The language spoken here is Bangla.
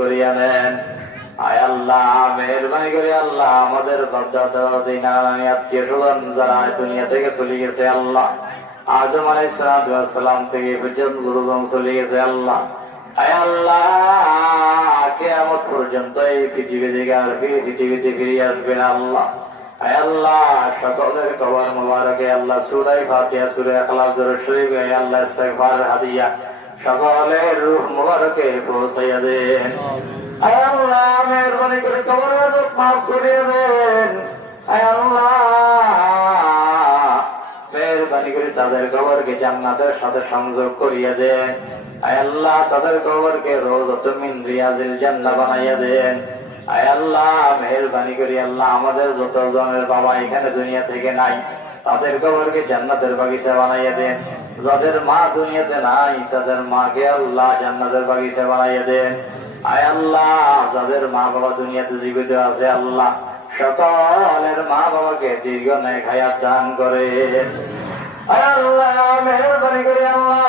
করিয়া নেন। আয় আল্লাহ মেহেরবানি করে আল্লাহ আমাদের আত্মীয় স্বজন যারা দুনিয়া থেকে চলে গেছে আল্লাহ, আদম আলাইহিস সালাম থেকে পর্যন্ত গুরুজন চলে গেছে আল্লাহ। আয় আল্লাহ কিয়ামত পর্যন্ত এই পৃথিবী থেকে আর পৃথিবীতে ফিরে আসবেন আল্লাহ। আয় আল্লাহ সকলের কবর মোবারকে আল্লাহ সূরা ফাতিহা সূরা ইখলাস দরুদ শরীফ আল্লাহ ইস্তিগফার হাদিয়া সকলের রূহ মোবারকে পৌঁছাইয়া দেন। আয় আল্লাহ মেহেরবানি করে কবরের আযাব মাফ করিয়ে দেন। আয় আল্লাহ মেহেরবানি করে তাদের কবরকে জান্নাতের সাথে সংযোগ করিয়ে দেন। আয় আল্লাহ তাদের কবরকে রওযাতুম মিন রিয়াজিল জান্নাহ বানাইয়া দেন। আয় আল্লাহ মেহেরবানি করে আল্লাহ আমাদের যত জনের বাবা এখানে দুনিয়া থেকে নাই তাদের কবরকে জান্নাতের বাগিচা বানাইয়া দেন। যাদের মা দুনিয়াতে নাই তাদের মাকে আল্লাহ জান্নাতের বাগিচা বানাইয়া দেন। আয় আল্লাহ যাদের মা বাবা দুনিয়াতে জীবিত আছে আল্লাহ সকলের মা বাবাকে দীর্ঘ নেক হায়াত দান করেন। আয় আল্লাহ মেহেরবানি করে আল্লাহ